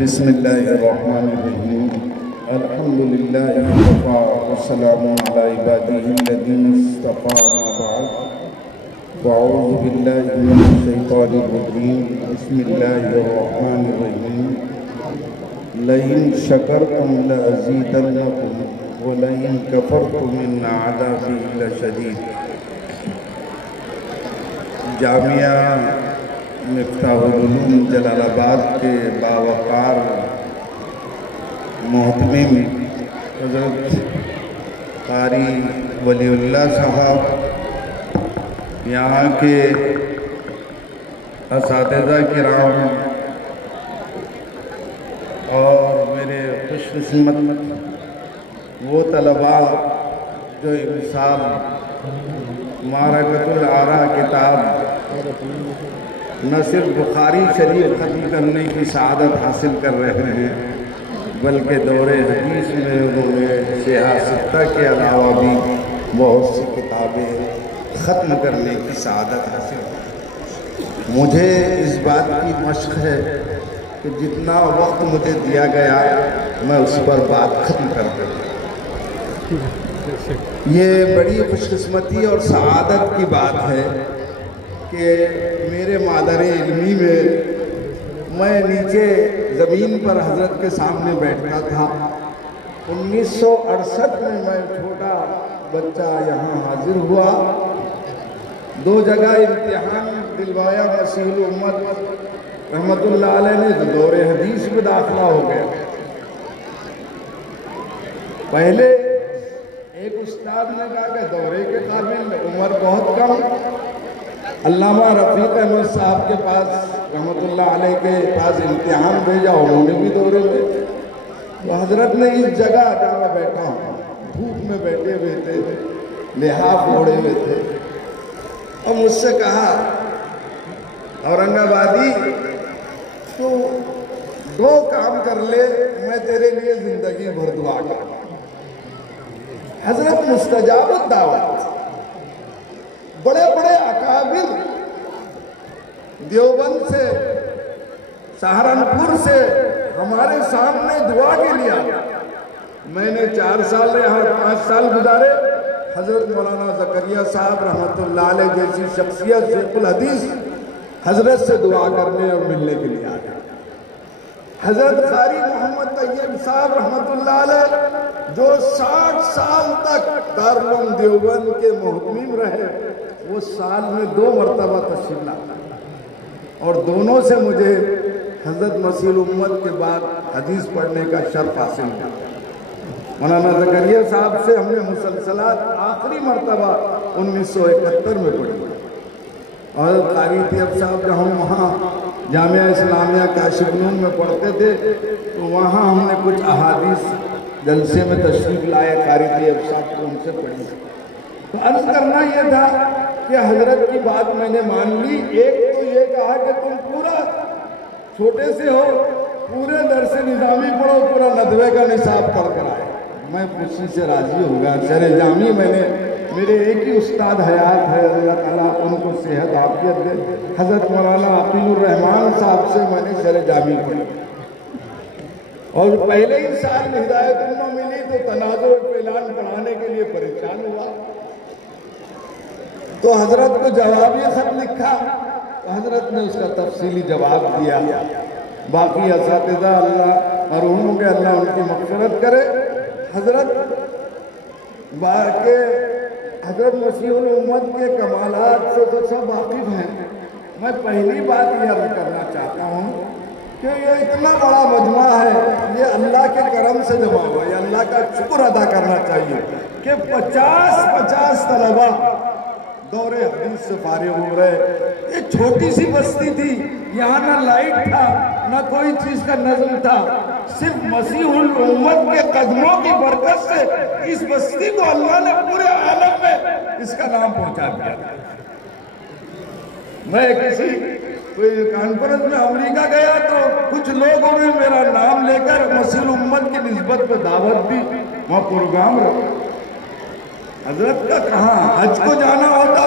بسم اللہ الرحمن الرحیم الحمد للہ وکفیٰ والسلام علی عبادہ الذین اصطفیٰ اما بعد واعوذ باللہ من الشیطان الرجیم بسم اللہ الرحمن الرحیم لئن شکرتم لأزیدنکم ولئن کفرتم ان عذابی لشدید۔ جامعہ مفتاح العلوم جلال آباد کے باوقار محتمم حضرت قاری ولی اللہ صاحب، یہاں کے اساتذہ کرام اور میرے خوش قسمت وہ طلباء جو امسال معرکۃ الآراء کتاب نہ صرف بخاری شریف ختم کرنے کی سعادت حاصل کر رہے ہیں بلکہ دور حدیث میں انہوں نے سیاہ ستہ کے علاوہ بھی بہت سی کتابیں ختم کرنے کی سعادت حاصل کی۔ مجھے اس بات کی مشق ہے کہ جتنا وقت مجھے دیا گیا میں اس پر بات ختم کر دوں۔ یہ بڑی خوش قسمتی اور سعادت کی بات ہے کہ میرے مادر علمی میں نیچے زمین پر حضرت کے سامنے بیٹھتا تھا۔ 1968 میں چھوٹا بچہ یہاں حاضر ہوا، 2 جگہ امتحان دلوایا مسیح الامت رحمت اللہ علیہ نے، تو دور حدیث میں داخلہ ہو گیا۔ پہلے ایک استاد نے کہا کہ دورے کے قابل عمر بہت کم، علامہ رفیق احمد صاحب کے پاس رحمت اللہ علیہ کے پاس امتحان بھیجا، انہوں نے بھی دورے میں۔ تو حضرت نے اس جگہ جہاں میں بیٹھا ہوں، دھوپ میں بیٹھے ہوئے تھے، لحاف اوڑھے ہوئے تھے، اور مجھ سے کہا اورنگ آبادی تو 2 کام کر لے، میں تیرے لیے زندگی بھر دعا کروں۔ حضرت مستجاب الدعوت، بڑے بڑے اکابر دیوبند سے، سہارنپور سے ہمارے سامنے دعا کے لیے آیا۔ میں نے 4 سال یہاں 5 سال گزارے، حضرت مولانا زکریا صاحب رحمت اللہ علیہ جیسی شخصیت شیخ الحدیث حضرت سے دعا کرنے اور ملنے کے لیے آیا۔ حضرت قاری محمد طیب صاحب رحمت اللہ علیہ جو 60 سال تک دارالعلوم دیوبند کے محتمم رہے، وہ سال میں 2 مرتبہ تشریف لاتے، اور دونوں سے مجھے حضرت مسیح الامت کے بعد حدیث پڑھنے کا شرف حاصل ہوا۔ مولانا زکریا صاحب سے ہم نے مسلسلات آخری مرتبہ 1971 میں پڑھی، اور قاری طیب صاحب جب ہم وہاں جامعہ اسلامیہ کاشف نون میں پڑھتے تھے تو وہاں ہم نے کچھ احادیث جلسے میں تشریف لائے، قاری طیب صاحب کو ان سے پڑھی۔ تو عرض کرنا یہ تھا کہ حضرت کی بات میں نے مان لی۔ ایک تو یہ کہا کہ تم پورا چھوٹے سے ہو، پورے درس نظامی پڑھو، پورا ندوے کا نصاب پڑھ کر آئے۔ میں خوشی سے راضی ہو گیا۔ شرح جامی میں نے، میرے ایک ہی استاد حیات ہے، اللہ تعالیٰ ان کو صحت عافیت دے، حضرت مولانا عقیل الرحمان صاحب سے میں نے شرح جامی پڑھی، اور پہلے ہی سال ہدایت علم ملی تو تناظر اعلان پڑھانے کے لیے پریشان ہوا، تو حضرت کو جوابی خط لکھا، تو حضرت نے اس کا تفصیلی جواب دیا۔ باقی اساتذہ اللہ مرحوم کے اللہ ان کی مغفرت کرے۔ حضرت مسیح الامت کے کمالات سے تو سب واقف ہیں۔ میں پہلی بات یہ عرض کرنا چاہتا ہوں کہ یہ اتنا بڑا مجمع ہے، یہ اللہ کے کرم سے جمع ہوا، یہ اللہ کا شکر ادا کرنا چاہیے کہ 50 طلباء دور حدیث سے فارغ ہو رہے۔ یہ چھوٹی سی بستی تھی، یہاں نہ لائٹ تھا، نہ کوئی چیز کا نظم تھا، صرف مسیح الامت کے قدموں کی برکت سے اس بستی کو اللہ نے پورے عالم میں اس کا نام پہنچا دیا۔ میں کسی کوئی کانفرنس میں امریکہ گیا تو کچھ لوگوں نے میرا نام لے کر مسیح الامت کی نسبت پہ دعوت دی، وہاں پروگرام رکھا۔ حضرت کا کہاں حج کو جانا ہوتا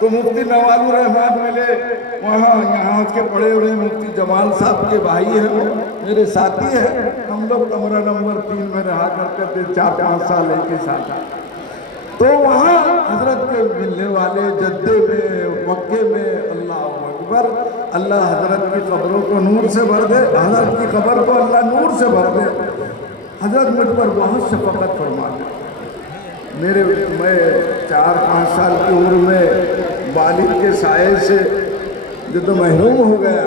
تو مفتی نواز الرحمان ملے وہاں، یہاں اس کے پڑے ہوئے مفتی جمال صاحب کے بھائی ہیں، وہ میرے ساتھی ہیں، ہم لوگ کمرہ نمبر 3 میں رہا کرتے تھے 4-5 سال ایک ہی ساتھ۔ تو وہاں حضرت کے ملنے والے جدے میں، مکے میں، اللہ اکبر، اللہ حضرت کی قبروں کو نور سے بھر دے، حضرت کی قبر کو اللہ نور سے بھر دے۔ حضرت مجھ پر بہت شفقت فرما دے۔ میں 4-5 سال کی عمر میں والد کے سائے سے جو تو محروم ہو گیا،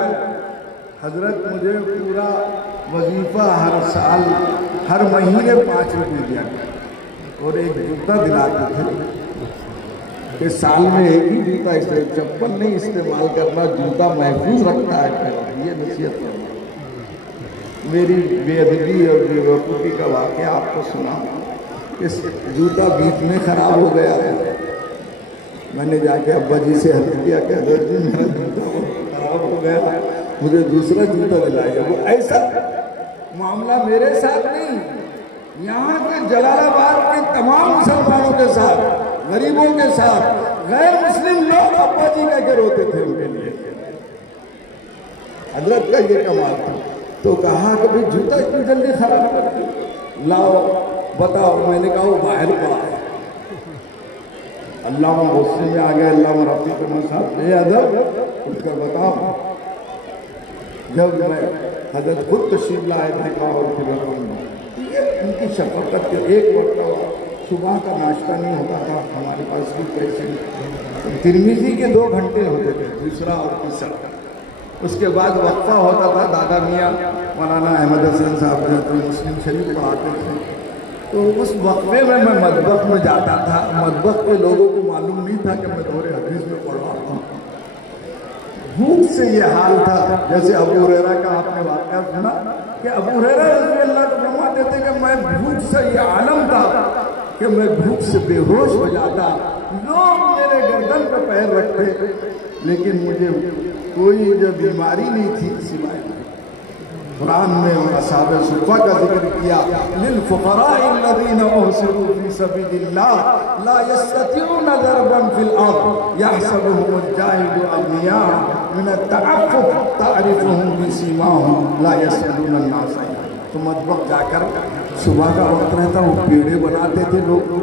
حضرت مجھے پورا وظیفہ ہر سال، ہر مہینے 5 روپے دیا اور ایک جوتا دلاتے تھے کہ سال میں ایک ہی جوتا، اس لیے چپل نہیں استعمال کرنا، جوتا محفوظ رکھتا ہے، یہ نصیحت کرنا۔ میری بے ادبی اور بے وقوفی کا واقعہ آپ کو سنا، اس جوتا بیچ میں خراب ہو گیا ہے، میں نے جا کے ابا جی سے عرض کیا کہ حضرت جی میرا جوتا خراب ہو گیا، مجھے دوسرا جوتا دلائیے۔ وہ ایسا معاملہ میرے ساتھ نہیں، یہاں کے جلال آباد کے تمام مسلمانوں کے ساتھ، غریبوں کے ساتھ، غیر مسلم لوگ ابا جی کہہ کے روتے تھے ان کے لیے۔ حضرت کا یہ کمال تھا۔ تو کہا کہ بھئی جوتا اتنی جلدی خراب کرتے، لاؤ بتاؤ، میں نے کہا وہ باہر پڑا ہے۔ اللہ غصے میں آ گیا، اللہ رفیق صاحب بے ادب، اٹھ کر بتاؤ۔ جب میں حضرت خود تشریف لائے دیکھا اور پھر ان کی شفقت کے ایک وقت صبح کا ناشتہ نہیں ہوتا تھا ہمارے پاس بھی، پیسے ترمیزی کے 2 گھنٹے ہوتے تھے، دوسرا اور تیسرا، اس کے بعد وقفہ ہوتا تھا، دادا میاں مولانا احمد حسن صاحب جو مسلم شریف پڑھاتے تھے، تو اس وقفے میں مطبخ میں جاتا تھا، مطبخ کے لوگوں کو معلوم نہیں تھا کہ میں دور حدیث میں پڑھاتا ہوں۔ بھوک سے یہ حال تھا، جیسے ابو ہریرہ کا آپ نے واقعہ سنا کہ ابو ہریرہ رضی اللہ عنہ فرماتے تھے کہ میں بھوک سے یہ عالم تھا کہ میں بھوک سے بے ہوش ہو جاتا، لوگ میرے گردن پہ پیر رکھتے لیکن مجھے کوئی جو بیماری نہیں تھی سوائے۔ قرآن میں اصحاب صفہ کا ذکر کیا، للفقراء الذین احصروا فی سبیل اللہ لا یستطیعون ضربا فی الارض یحسبهم الجاہل اغنیاء من التعفف تعرفهم بسیماہم لا یسألون الناس۔ تو مطبخ جا کر صبح کا وقت رہتا، وہ پیڑے بناتے تھے لوگ،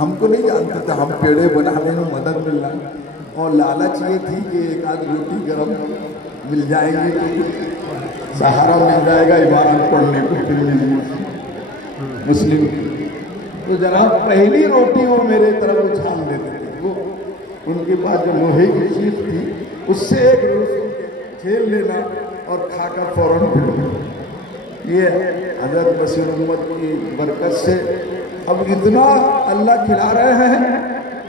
ہم کو نہیں جانتے تھے، ہم پیڑے بنانے میں مدد مل رہا، اور لالچ یہ تھی کہ ایک آدھ روٹی گرم مل جائے گی، سہارا مل جائے گا عبادت پڑھنے کو مسلم۔ تو جناب پہلی روٹی وہ میرے طرف اچھال دیتے تھے، وہ ان کے پاس جو لوہے کی شیخ تھی اس سے ایک کھیل لینا اور کھا کر فوراً پھرنا۔ یہ حضرت بصیر امت کی برکت سے اب اتنا اللہ کھلا رہے ہیں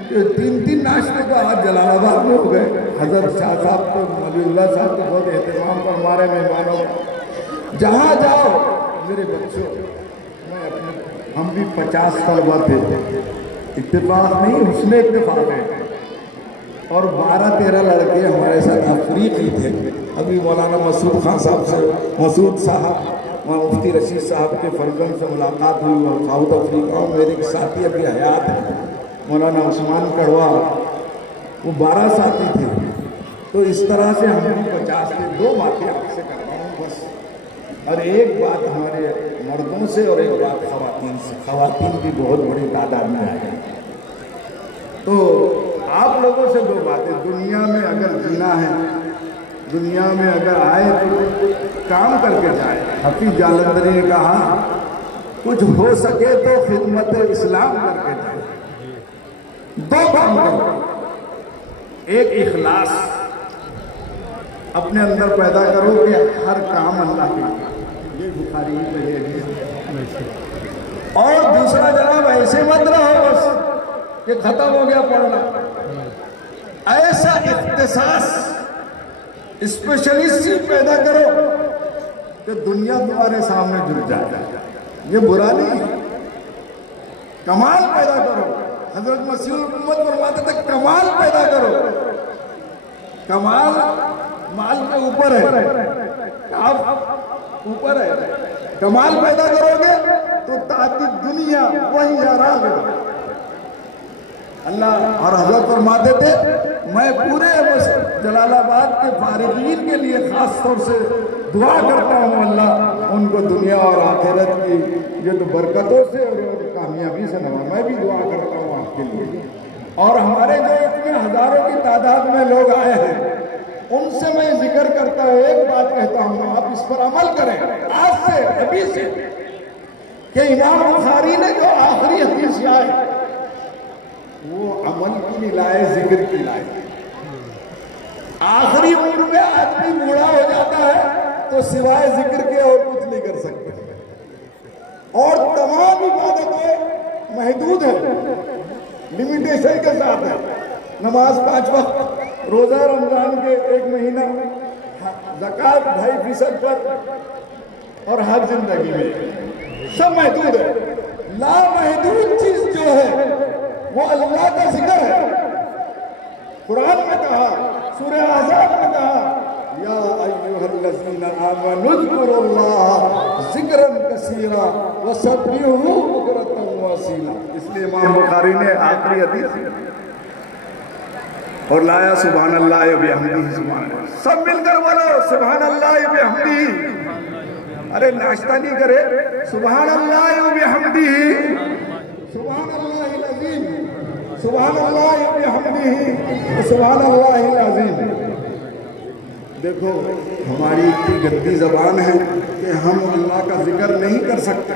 کہ 3 ناشتے کا آج جلال آباد میں ہو گئے۔ حضرت شاہ صاحب کو، ولی اللہ صاحب کو بہت اہتمام پر ہمارے مہمانوں، جہاں جاؤ میرے بچوں، ہم بھی 50 طلبہ تھے، اتفاق نہیں حسن اتفاق ہے، اور 12-13 لڑکے ہمارے ساتھ افریقی تھے۔ ابھی مولانا مسعود خان صاحب سے، مسعود صاحب مفتی رشید صاحب کے فرزند سے ملاقات ہوئی، اور ساؤتھ افریقہ، اور میرے ایک ساتھی ابھی حیات ہے مولانا عثمان کڑوا، وہ 12 ساتھی تھے۔ تو اس طرح سے ہم بھی 50 تھے۔ 2 باتیں آپ سے کر رہا ہوں بس، اور ایک بات ہمارے مردوں سے اور ایک بات خواتین سے۔ خواتین کی بہت بڑی تعداد میں آئے ہیں، تو آپ لوگوں سے 2 باتیں۔ دنیا میں اگر جینا ہے، دنیا میں اگر آئے تو کام کر کے جائے۔ حفیظ جالندری نے کہا کچھ ہو سکے تو خدمت اسلام کر کے جائے۔ 2 کام کرو، ایک اخلاص اپنے اندر پیدا کرو کہ ہر کام اللہ کے، یہ بخاری میں ہے، اور دوسرا جناب ایسے مت رہو بس کہ ختم ہو گیا پڑھنا، ایسا اختصاص اسپیشلسٹ پیدا کرو کہ دنیا تمہارے سامنے جھک جائے۔ یہ برا نہیں، کمال پیدا کرو۔ حضرت مسیح الامت فرماتے تھے کمال پیدا کرو۔ کمال مال کے اوپر ہے، آپ اوپر ہے، کمال پیدا کرو گے تو تعدد دنیا وہی راغب، اللہ اور حضرت فرماتے تھے میں پورے جلال آباد کے فارغین کے لیے خاص طور سے دعا کرتا ہوں اللہ ان کو دنیا اور آخرت کی یہ تو برکتوں سے اور کامیابی سے نوازے. میں بھی دعا کرتا ہوں آپ کے لیے. اور ہمارے جو اتنے ہزاروں کی تعداد میں لوگ آئے ہیں ان سے میں ذکر کرتا ہوں, ایک بات کہتا ہوں, آپ اس پر عمل کریں آج سے ابھی سے, کہ امام بخاری نے جو آخری حدیث لائے وہ عمل کی نہیں لائے, ذکر کی لائے. آخری عمر میں آدمی بوڑھا ہو جاتا ہے تو سوائے ذکر کے اور کچھ نہیں کر سکتے, اور تمام عبادتیں محدود ہیں, لمیٹیشن کے ساتھ ہے. نماز 5 وقت, روزہ رمضان کے 1 مہینہ, زکوٰۃ 2.5% پر, اور ہر زندگی میں سب محدود ہے. لامحدود چیز جو ہے وہ اللہ کا ذکر ہے. قرآن میں کہا, سورہ احزاب میں کہا یا ایھا الذین آمنوا اذکروا اللہ ذکرا کثیرا وسبحوہ بکرۃ واصیلا. اس لیے امام بخاری نے آخری حدیث اور لایا سبحان اللہ وبحمدہ. سبحان اللہ, سب مل کر بولو سبحان اللہ وبحمدہ. ارے ناشتہ نہیں کرے, سبحان اللہ وبحمدہ, سبحان اللہ العظیم, سبحان اللہ وبحمدہ, سبحان اللہ العظیم. دیکھو ہماری اتنی گندی زبان ہے کہ ہم اللہ کا ذکر نہیں کر سکتے.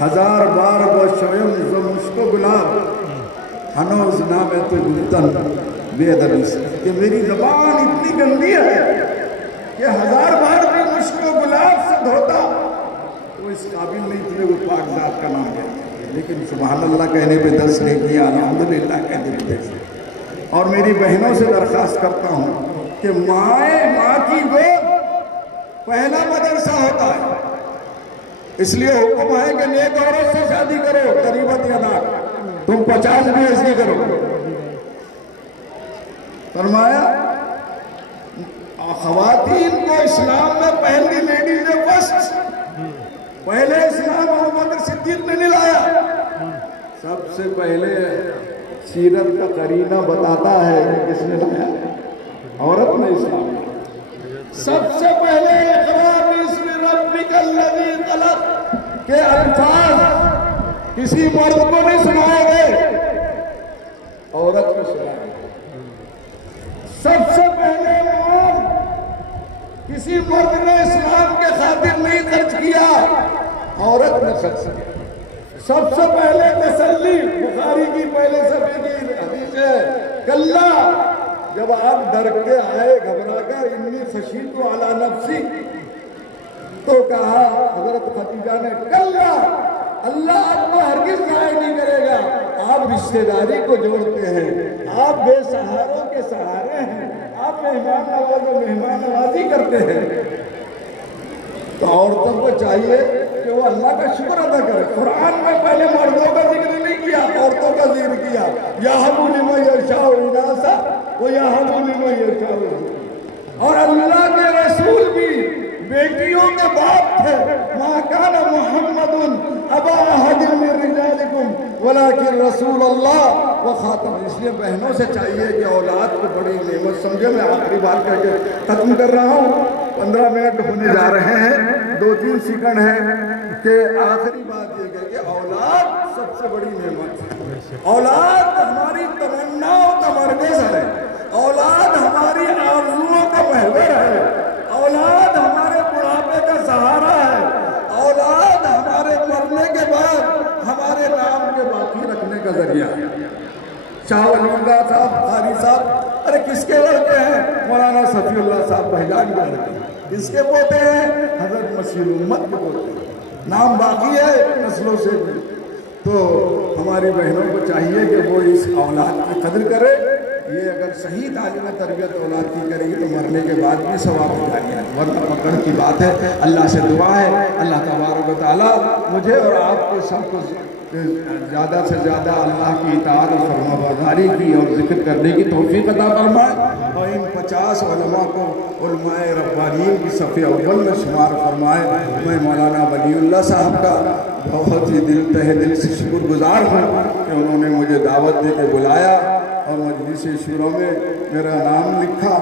1000 بار شویم ز مشک و گلاب ہنوز نام تو گلتن بے ادبی سے, کہ میری زبان اتنی گندی ہے کہ 1000 بار بھی مشک و گلاب سے دھوتا وہ اس قابل نہیں تھے وہ پاک ذات کا نام ہے. لیکن سبحان اللہ کہنے پہ 10 نے کیا, الحمدللہ کہنے پہ 10. اور میری بہنوں سے درخواست کرتا ہوں کہ ماں کی گود پہلا مدرسہ ہوتا ہے, اس لیے حکم ہے کہ نیک عورت سے شادی کرو, قریبت یا نہ, تم 50 بھی ایسے کرو. فرمایا خواتین کو اسلام میں پہلی لیڈیز نے فرسٹ, پہلے اسلام ابو بکر صدیق نے نہیں لایا. سب سے پہلے سیرت کا قرینہ بتاتا ہے کہ کس نے لایا, عورت نے اسلام. سب سے پہلے اقرا باسم ربک الذی خلق کے الفاظ کسی مرد کو نہیں سنائے گئے, عورت کو سنائے گئے. سب سے پہلے مال کسی مرد نے اسلام کے خاطر نہیں خرچ کیا, عورت نے خرچ کیا. سب سے پہلے تسلی, بخاری کی پہلے صفحے کی حدیث ہے, کلا جب آپ ڈر کے آئے گھبرا کر, انی خشیت علی نفسی, تو کہا حضرت خدیجہ نے کلا اللہ آپ کو ہرگز ضائع نہیں کرے گا, آپ رشتہ داری کو جوڑتے ہیں, آپ بے سہاروں کے سہارے ہیں, آپ مہمان نوازی کرتے ہیں. تو عورتوں کو چاہیے کہ وہ اللہ کا شکر ادا کرے. قرآن میں پہلے مردوں کا ذکر نہیں کیا, عورتوں کا ذکر کیا. یَهَبُ لِمَن یَشَاءُ إِنَاثًا وَیَهَبُ لِمَن یَشَاءُ. اور اللہ کے رسول بھی بیٹیوں کے باپ تھے. مَا كَانَ مُحَمَّدٌ أَبَا أَحَدٍ مِّن رِّجَالِكُمْ وَلَٰكِن رَّسُولَ اللَّهِ وَخَاتَمَ. اس لیے بہنوں سے چاہیے کہ اولاد کو بڑی نعمت سمجھے. میں آخری بات کہہ کے ختم کر رہا ہوں, 15 منٹ ہونے جا رہے ہیں, 2-3 سیکنڈ ہیں, کہ آخری بات یہ کہ اولاد سب سے بڑی نعمت ہے. اولاد ہماری تمناؤں کا مرکز ہے, اولاد ہماری آرزوؤں کا محور ہے, اولاد ہمارے بڑھاپے کا سہارا ہے, اولاد ہمارے مرنے کے بعد ہمارے نام کے باقی رکھنے کا ذریعہ ہے. شاہ ولی اللہ صاحب, قاری صاحب, ارے کس کے لڑکے ہیں؟ مولانا صفی اللہ صاحب بہجان کے لڑکے ہیں. کس کے پوتے ہیں؟ حضرت مسیح امت کے پوتے ہیں. نام باقی ہے نسلوں سے بھی. تو ہماری بہنوں کو چاہیے کہ وہ اس اولاد کی قدر کرے. یہ اگر صحیح تعلیم تربیت اولاد کی کرے گی تو مرنے کے بعد بھی ثواب ہو جائے گا، ورنہ پکڑ کی بات ہے۔ اللہ سے دعا ہے اللہ تبارک و تعالیٰ مجھے اور آپ کو سب کو زیادہ سے زیادہ اللہ کی اطاعت اور فرما برداری کی اور ذکر کرنے کی توفیق عطا فرمائے، اور ان 50 علماء کو علماء ربانیین کی صف اول میں شمار فرمائے۔ میں مولانا ولی اللہ صاحب کا بہت ہی تہ دل سے شکر گزار ہوں کہ انہوں نے مجھے دعوت دے کے بلایا اور مجلس شورا میں میرا نام لکھا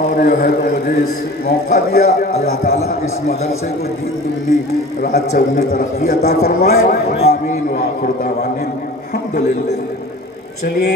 اور جو ہے تو مجھے اس موقع دیا۔ اللہ تعالیٰ اس مدرسے کو دین دگنی رات چگنی ترقی عطا فرمائے، آمین وآخر دعوانا الحمدللہ۔ چلیے